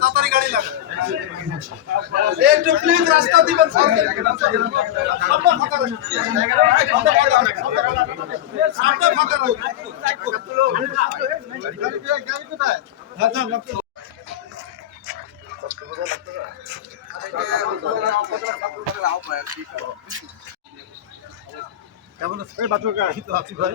তাড়াতাড়ি গাড়ি লাগা একটু প্লিজ রাস্তা দিবেন সামনে ফাঁকা কেমন আছে? বাচ্চা এই তো আছি ভাই।